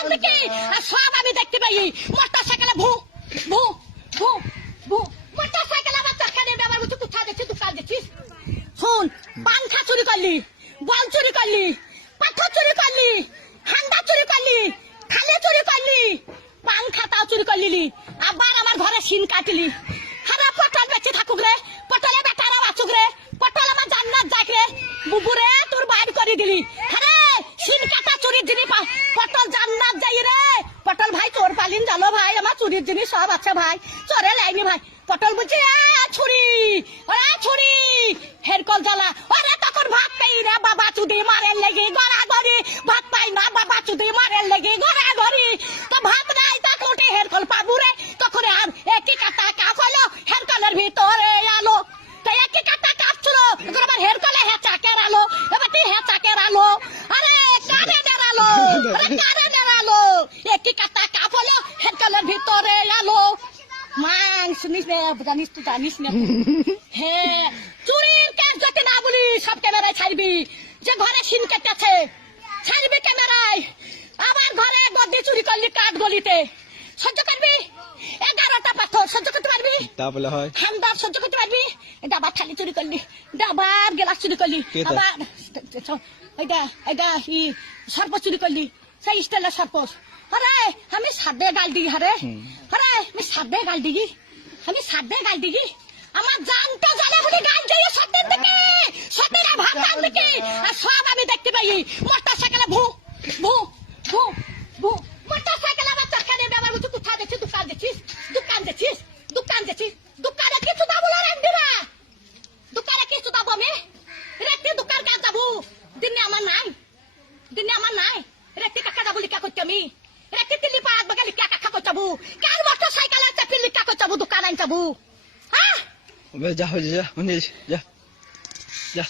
ভাতার দিকে আর সব আমি দেখতে পাই মোটর সাইকেলে ভু ভু ভু ভু মোটর সাইকেল আমার চাকানে ব্যবহার করছি কোথায় দেখছিস দোকান দেখছিস শোন পাংখা চুরি করলি বল চুরি করলি পাথর চুরি করলি হান্ডা চুরি করলি থালে চুরি করলি পাংখাটাও চুরি করলি আবার আমার ঘরে সিন কাটলি হারা পটল বেঁচে থাকুক রে পটলে বেটারা বাঁচুক রে পটল আমার জান্নাত যাক রে বুবুরে তোর বাইর করে দিলি আরে সিন কাটা চুরির জিনিস পটল জান্নাত যাই রে পটল ভাই তোর পালিন জানো ভাই আমার চুরির জিনিস সব আছে ভাই চোরে লাইনি ভাই পটল বুঝছি ছুরি ওরা ছুরি হেরকল জ্বালা ওরে তখন ভাত পাই রে বাবা চুদি মারের লেগে গড়া গড়ি ভাত পাই না বাবা চুদি মারের লেগে গড়া গড়ি তো ভাত নাই তা কোটে হেরকল পাবু রে তখন আর একই কাটা কাপ হলো হেরকলের ভিতরে আলো তো একই কাটা কাপছিল এখন আমার হেরকলে হেঁচাকের আলো এবার তুই হেঁচাকের আলো আরে কারে দেড়ালো আরে কারে দেড়ালো একই কাটা কাপ হলো হেরকলের ভিতরে আলো মাং শুনিস না জানিস তুই জানিস না হ্যাঁ চুরির কাজ যাতে না বলি সব ক্যামেরায় ছাড়বি যে ঘরে সিন কেটেছে ছাড়বি ক্যামেরায় আবার ঘরে গদ্দি চুরি করলি কাঠ গলিতে সহ্য করবি 11টা পাথর সহ্য করতে পারবি তাহলে হয় হামদার সহ্য করতে পারবি ডাবার থালি চুরি করলি ডাবার গ্লাস চুরি করলি আবার এটা এটা সর্প চুরি করলি সেই স্টাইলের সর্প আরে আমি সাদে গাল দিই আরে আমি সাদে গাল দিই আমি সাদে গাল দিই আমার জানতে জানে বলে গাল দিই সত্যের দিকে সত্যের ভাতার দিকে আর সব আমি দেখতে পাই মোটর সাইকেলে ভু ভু ভু ভু মোটর সাইকেল আমার চাকানে ব্যবহার করছি কোথায় দেখছিস দোকান দেখছিস দোকান দেখছিস দোকান দেখছিস দোকানে কিছু দাবো না রান্দিরা দোকানে কিছু দাবো আমি রেখে দোকান কাজ যাবো দিনে আমার নাই রেখে কাকা যাবো লিখা করছি আমি রেখে দিল্লি পাঁচ বাগে লিখা কাকা করছাবো কার মোটর সাইকেল চাপি লিখা করছাবো দোকান আনছাবো হ্যাঁ যা যা যা যা